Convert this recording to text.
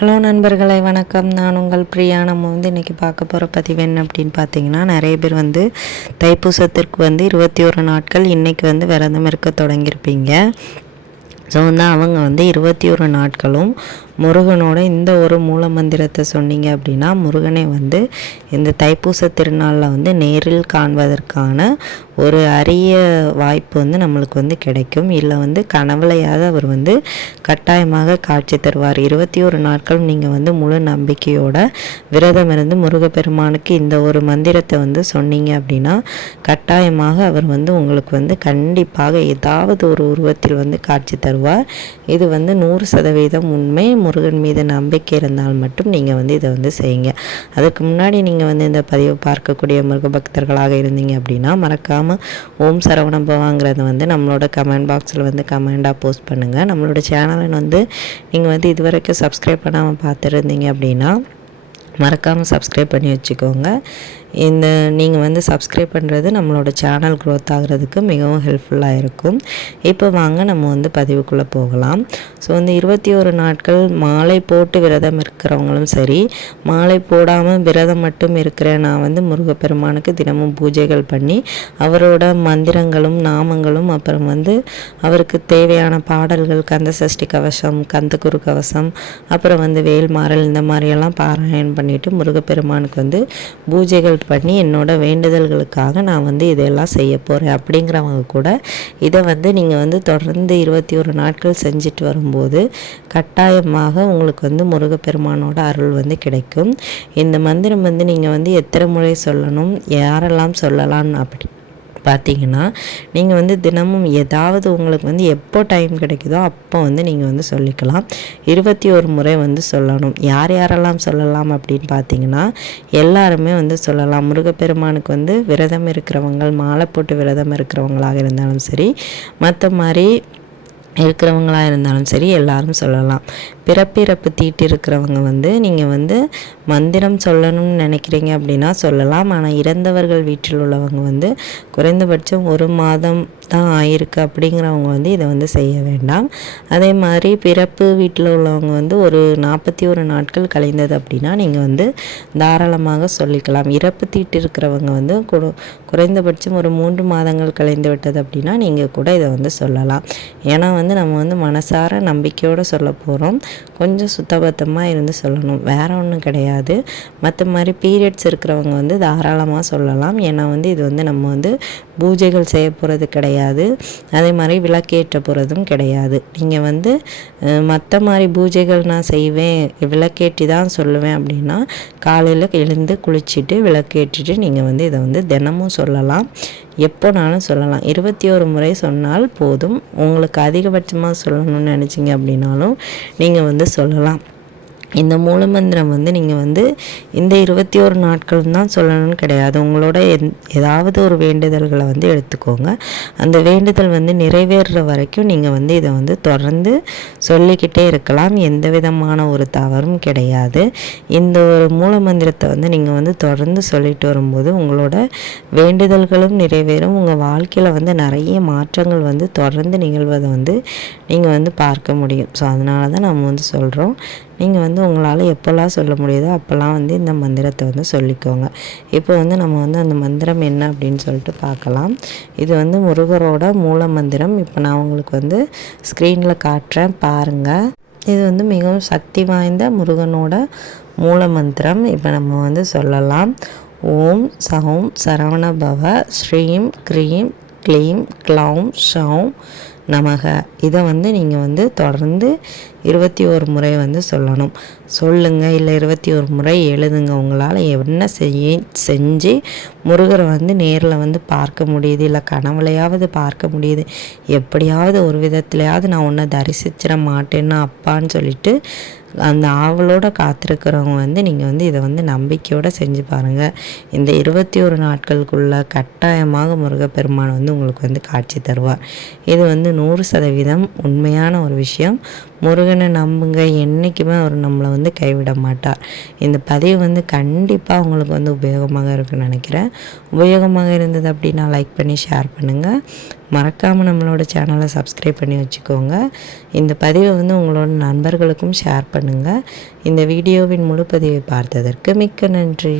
Hello நண்பர்களே, வணக்கம். நான் உங்கள் பிரியா. நம்ம இன்றைக்கி பார்க்க போகிற பதிவு என்ன அப்படின்னு பார்த்தீங்கன்னா, நிறைய பேர் தைப்பூசத்திற்கு 21 நாட்கள் இன்றைக்கி விரதம் இருக்க தொடங்கியிருப்பீங்க. ஸோ அவங்க 21 நாட்களும் முருகனோட இந்த ஒரு மூல மந்திரத்தை சொன்னீங்க அப்படின்னா, முருகனை இந்த தைப்பூச திருநாளில் நேரில் காண்பதற்கான ஒரு அரிய வாய்ப்பு நம்மளுக்கு கிடைக்கும். இல்லை கனவுலையாவது அவர் கட்டாயமாக காட்சி தருவார். 21 நாட்கள் நீங்கள் முழு நம்பிக்கையோட விரதம் இருந்து முருகப்பெருமானுக்கு இந்த ஒரு மந்திரத்தை சொன்னீங்க அப்படின்னா, கட்டாயமாக அவர் உங்களுக்கு கண்டிப்பாக ஏதாவது ஒரு உருவத்தில் காட்சி தருவார். இது 100% உண்மை. முருகன் மீது நம்பிக்கை இருந்தால் மட்டும் நீங்கள் இதை செய்யுங்க. அதுக்கு முன்னாடி நீங்கள் இந்த பதிவை பார்க்கக்கூடிய முருக பக்தர்களாக இருந்தீங்க அப்படின்னா, மறக்காமல் ஓம் சரவண பவாங்கிறத நம்மளோட கமெண்ட் பாக்ஸில் கமெண்டாக போஸ்ட் பண்ணுங்கள். நம்மளோட சேனலை நீங்கள் இது வரைக்கும் சப்ஸ்கிரைப் பண்ணாமல் பார்த்துருந்தீங்க அப்படின்னா மறக்காமல் சப்ஸ்கிரைப் பண்ணி வச்சுக்கோங்க. நீங்கள் சப்ஸ்கிரைப் பண்ணுறது நம்மளோட சேனல் க்ரோத் ஆகிறதுக்கு மிகவும் ஹெல்ப்ஃபுல்லாக இருக்கும். இப்போ வாங்க நம்ம பதிவுக்குள்ளே போகலாம். ஸோ 21 நாட்கள் மாலை போட்டு விரதம் இருக்கிறவங்களும் சரி, மாலை போடாமல் விரதம் மட்டும் இருக்கிறேன் நான் முருகப்பெருமானுக்கு தினமும் பூஜைகள் பண்ணி அவரோட மந்திரங்களும் நாமங்களும் அப்புறம் அவருக்கு தேவையான பாடல்கள், கந்த சஷ்டி கவசம், கந்தகுரு கவசம், அப்புறம் வேல்மாறல், இந்த மாதிரியெல்லாம் பாராயணம் பண்ணிவிட்டு முருகப்பெருமானுக்கு பூஜைகள் பண்ணி என்னோட வேண்டுதல்களுக்காக நான் இதெல்லாம் செய்ய போகிறேன் அப்படிங்கிறவங்க கூட இதை நீங்கள் தொடர்ந்து 21 நாட்கள் செஞ்சுட்டு வரும்போது கட்டாயமாக உங்களுக்கு முருகப்பெருமானோட அருள் கிடைக்கும். இந்த மந்திரம் நீங்கள் எத்தனை முறை சொல்லணும், யாரெல்லாம் சொல்லலாம் அப்படி பார்த்தீங்கன்னா, நீங்கள் தினமும் ஏதாவது உங்களுக்கு எப்போ டைம் கிடைக்குதோ அப்போ நீங்கள் சொல்லிக்கலாம். 21 முறை சொல்லணும். யார் யாரெல்லாம் சொல்லலாம் அப்படின்னு பார்த்தீங்கன்னா, எல்லாருமே சொல்லலாம். முருகப்பெருமானுக்கு விரதம் இருக்கிறவங்க, மாலை போட்டு விரதம் இருக்கிறவங்களாக இருந்தாலும் சரி, மற்ற மாதிரி இருக்கிறவங்களாக இருந்தாலும் சரி, எல்லாரும் சொல்லலாம். பிறப்பிறப்பு தீட்டு இருக்கிறவங்க நீங்கள் மந்திரம் சொல்லணும்னு நினைக்கிறீங்க அப்படின்னா சொல்லலாம். ஆனால் இறந்தவர்கள் வீட்டில் உள்ளவங்க குறைந்தபட்சம் 1 மாதம் தான் ஆயிருக்கு அப்படிங்கிறவங்க இதை செய்ய வேண்டாம். அதே மாதிரி பிறப்பு வீட்டில் உள்ளவங்க ஒரு 41 நாட்கள் கழிந்தது அப்படின்னா நீங்கள் தாராளமாக சொல்லிக்கலாம். இறப்பு தீட்டு இருக்கிறவங்க குறைந்தபட்சம் ஒரு 3 மாதங்கள் கழிந்து விட்டது அப்படின்னா நீங்கள் கூட இதை சொல்லலாம். ஏன்னா நம்ம மனசார நம்பிக்கையோடு சொல்ல போகிறோம். கொஞ்சம் சுத்தபத்தமாக இருந்து சொல்லணும், வேறு ஒன்றும் கிடையாது. மற்ற மாதிரி பீரியட்ஸ் இருக்கிறவங்க தாராளமாக சொல்லலாம். ஏன்னா இது நம்ம பூஜைகள் செய்ய போகிறது கிடையாது. அதே மாதிரி விளக்கேற்ற போகிறதும் கிடையாது. நீங்கள் மற்ற மாதிரி பூஜைகள் நான் செய்வேன், விளக்கேற்றி தான் சொல்லுவேன் அப்படின்னா காலையில் எழுந்து குளிச்சுட்டு விளக்கேற்றிட்டு நீங்கள் இதை தினமும் சொல்லலாம், எப்போனாலும் சொல்லலாம். 21 முறை சொன்னால் போதும். உங்களுக்கு அதிகபட்சமாக சொல்லணும்னு நினச்சிங்க அப்படின்னாலும் நீங்கள் சொல்லலாம். இந்த மூலமந்திரம் நீங்கள் இந்த 21 நாட்கள் தான் சொல்லணும்னு கிடையாது. உங்களோட ஏதாவது ஒரு வேண்டுதல்களை எடுத்துக்கோங்க. அந்த வேண்டுதல் நிறைவேறுற வரைக்கும் நீங்கள் இதை தொடர்ந்து சொல்லிக்கிட்டே இருக்கலாம். எந்த விதமான ஒரு தவறும் கிடையாது. இந்த ஒரு மூலமந்திரத்தை நீங்கள் தொடர்ந்து சொல்லிட்டு வரும்போது உங்களோட வேண்டுதல்களும் நிறைவேறும். உங்கள் வாழ்க்கையில் நிறைய மாற்றங்கள் தொடர்ந்து நிகழ்வதை நீங்கள் பார்க்க முடியும். ஸோ அதனால தான் நம்ம சொல்கிறோம், நீங்கள் உங்களால் எப்போல்லாம் சொல்ல முடியுதோ அப்போல்லாம் இந்த மந்திரத்தை சொல்லிக்கோங்க. இப்போ நம்ம அந்த மந்திரம் என்ன அப்படின்னு சொல்லிட்டு பார்க்கலாம். இது முருகரோட மூல மந்திரம். இப்போ நான் உங்களுக்கு ஸ்க்ரீனில் காட்டுறேன், பாருங்கள். இது மிகவும் சக்தி வாய்ந்த முருகனோட மூல மந்திரம். இப்போ நம்ம சொல்லலாம். ஓம் சௌம் சரவண பவ ஸ்ரீம் க்ரீம் க்ளீம் க்ளௌம் ஷௌம் நமக. இதை நீங்கள் தொடர்ந்து 21 முறை சொல்லணும். சொல்லுங்கள், இல்லை 21 முறை எழுதுங்க. உங்களால் என்ன செஞ்சு முருகரை நேரில் பார்க்க முடியுது, இல்லை கனவுலையாவது பார்க்க முடியுது, எப்படியாவது ஒரு விதத்துலையாவது நான் உன்னை தரிசிச்சிட மாட்டேன்னா அப்பான்னு சொல்லிட்டு அந்த ஆவலோட காத்திருக்கிறவங்க நீங்கள் இதை நம்பிக்கையோடு செஞ்சு பாருங்கள். இந்த 21 நாட்களுக்குள்ள கட்டாயமாக முருகப்பெருமான் உங்களுக்கு காட்சி தருவார். இது 100% உண்மையான ஒரு விஷயம். முருகனை நம்புங்க, என்றைக்குமே அவர் நம்மளை வந்து கைவிட மாட்டார். இந்த பதிவு வந்து கண்டிப்பாக உங்களுக்கு வந்து உபயோகமாக இருக்குன்னு நினைக்கிறேன். உபயோகமாக இருந்தது அப்படின்னா லைக் பண்ணி ஷேர் பண்ணுங்கள். மறக்காமல் நம்மளோட சேனலை சப்ஸ்கிரைப் பண்ணி வச்சுக்கோங்க. இந்த பதிவை வந்து உங்களோட நண்பர்களுக்கும் ஷேர் பண்ணுங்கள். இந்த வீடியோவின் முழு பதிவை பார்த்ததற்கு மிக்க நன்றி.